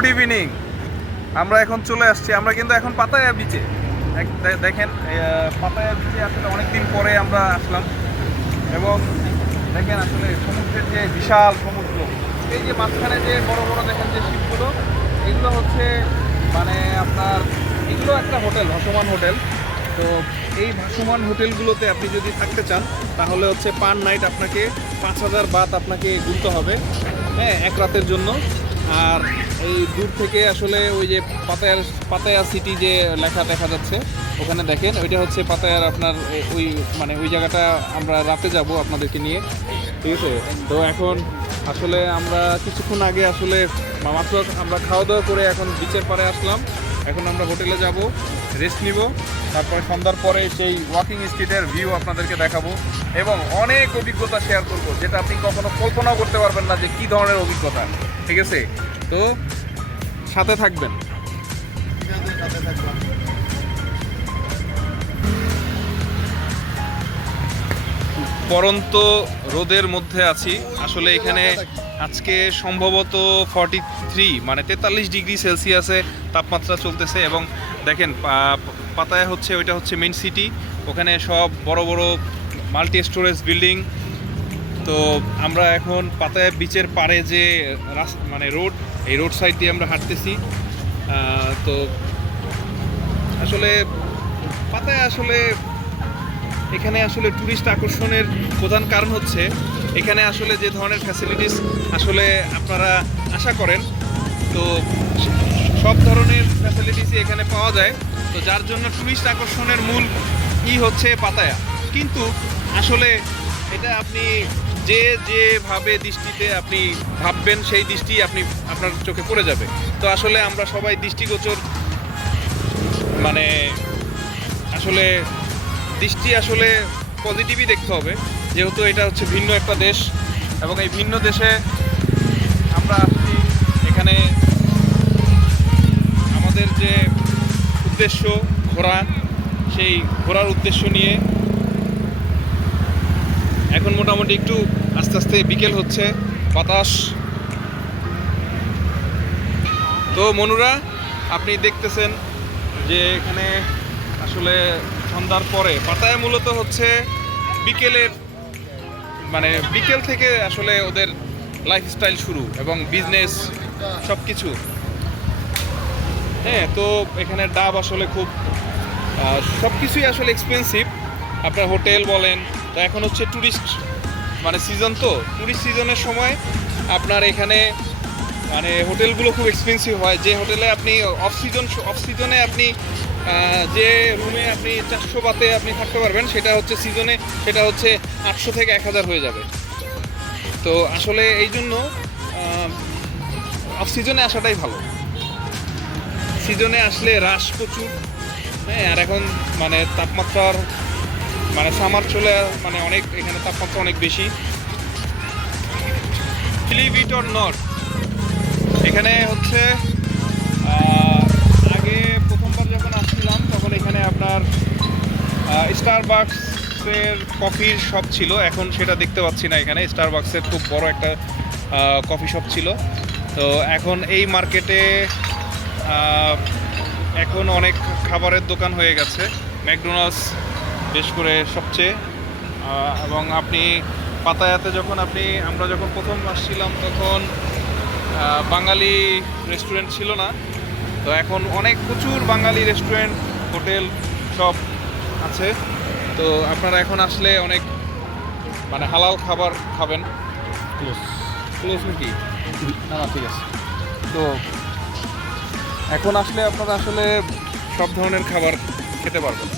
Good evening. আমরা এখন চলে আসছি, আমরা কিন্তু এখন পাতায়া বিচে। দেখেন পাতায়া বিচে আসলে অনেকদিন পরে আমরা আসলাম এবং দেখেন আসলে সমুদ্রের যে বিশাল সমুদ্র, এই যে মাঝখানে যে বড় বড় দেখেন যে শিপগুলো, এগুলো হচ্ছে মানে আপনার এগুলো একটা হোটেল, ভাসমান হোটেল। তো এই ভাসমান হোটেলগুলোতে আপনি যদি থাকতে চান তাহলে হচ্ছে পার নাইট আপনাকে 5,000 বাত আপনাকে গুনতে হবে, হ্যাঁ, এক রাতের জন্য। আর এই দূর থেকে আসলে ওই যে পাতায়া সিটি যে লেখা দেখা যাচ্ছে ওখানে দেখেন, ওইটা হচ্ছে পাতায়ার আপনার ওই মানে ওই জায়গাটা আমরা রাতে যাব আপনাদেরকে নিয়ে, ঠিক আছে। তো এখন আসলে আমরা কিছুক্ষণ আগে আসলে মাত্র আমরা খাওয়া দাওয়া করে এখন বিচের পাড়ে আসলাম। এখন আমরা হোটেলে যাব, রেস্ট নিব, তারপরে সন্ধ্যার পরে সেই ওয়াকিং স্ট্রিটের ভিউ আপনাদেরকে দেখাবো এবং অনেক অভিজ্ঞতা শেয়ার করব, যেটা আপনি কখনো কল্পনাও করতে পারবেন না যে কী ধরনের অভিজ্ঞতা, ঠিক আছে। তো সাথে থাকবেন। পরন্ত রোদের মধ্যে আছি আসলে। এখানে আজকে সম্ভবত 43 মানে 43 ডিগ্রি সেলসিয়াসে তাপমাত্রা চলতেছে এবং দেখেন পাতায়া হচ্ছে ওইটা হচ্ছে মেইন সিটি, ওখানে সব বড় বড় মাল্টি স্টোরেজ বিল্ডিং। তো আমরা এখন পাতায়া বিচের পাড়ে যে মানে রোড, এই রোড সাইড দিয়ে আমরা হাঁটতেছি। তো আসলে পাতায়া আসলে এখানে আসলে ট্যুরিস্ট আকর্ষণের প্রধান কারণ হচ্ছে এখানে আসলে যে ধরনের ফ্যাসিলিটিস আসলে আপনারা আশা করেন, তো সব ধরনের ফ্যাসিলিটিসই এখানে পাওয়া যায়। তো যার জন্য ট্যুরিস্ট আকর্ষণের মূল হচ্ছে পাতায়া। কিন্তু আসলে এটা আপনি যেভাবে দৃষ্টিতে আপনি ভাববেন সেই দৃষ্টি আপনার চোখে পড়ে যাবে। তো আসলে আমরা সবাই দৃষ্টিগোচর মানে আসলে দৃষ্টি আসলে পজিটিভই দেখতে হবে, যেহেতু এটা হচ্ছে ভিন্ন একটা দেশ এবং এই ভিন্ন দেশে আমরা আসছি এখানে আমাদের যে উদ্দেশ্য ঘোরা, সেই ঘোরার উদ্দেশ্য নিয়ে এখন মোটামুটি একটু আস্তে আস্তে বিকেল হচ্ছে, বাতাস। তো মনুরা, আপনি দেখতেছেন যে এখানে আসলে সন্ধ্যার পরে পাতায়া মূলত হচ্ছে বিকেলের মানে বিকেল থেকে আসলে ওদের লাইফস্টাইল শুরু এবং বিজনেস সব কিছু, হ্যাঁ। তো এখানে ডাব আসলে খুব সব কিছুই আসলে এক্সপেন্সিভ, আপনার হোটেল বলেন। তো এখন হচ্ছে ট্যুরিস্ট মানে সিজন, তো ট্যুরিস্ট সিজনের সময় আপনার এখানে মানে হোটেলগুলো খুব এক্সপেন্সিভ হয়। যে হোটেলে আপনি অফ সিজনে আপনি যে রুমে আপনি 400 বাতে আপনি থাকতে পারবেন, সেটা হচ্ছে সিজনে সেটা হচ্ছে 800 থেকে 1000 হয়ে যাবে। তো আসলে এই জন্য অফ সিজনে আসাটাই ভালো। সিজনে আসলে রাশ প্রচুর, হ্যাঁ। আর এখন মানে তাপমাত্রার মানে সামার চলে মানে অনেক এখানে তাপমাত্রা অনেক বেশি। বিলিভ ইট অর নট, এখানে হচ্ছে আগে প্রথমবার যখন আসছিলাম তখন এখানে আপনার স্টারবাকসের কফির শপ ছিল, এখন সেটা দেখতে পাচ্ছি না। এখানে স্টারবাকসের খুব বড় একটা কফি শপ ছিল। তো এখন এই মার্কেটে এখন অনেক খাবারের দোকান হয়ে গেছে, ম্যাকডোনাল্ডস বেশ করে সবচেয়ে। এবং আপনি পাতায়াতে যখন আমরা যখন প্রথম আসছিলাম তখন বাঙালি রেস্টুরেন্ট ছিল না। তো এখন প্রচুর বাঙালি রেস্টুরেন্ট, হোটেল সব আছে। তো আপনারা এখন আসলে অনেক মানে হালাল খাবার খাবেন। ক্লোজ নাকি না, ঠিক আছে। তো এখন আসলে আপনারা আসলে সব ধরনের খাবার খেতে পারবেন।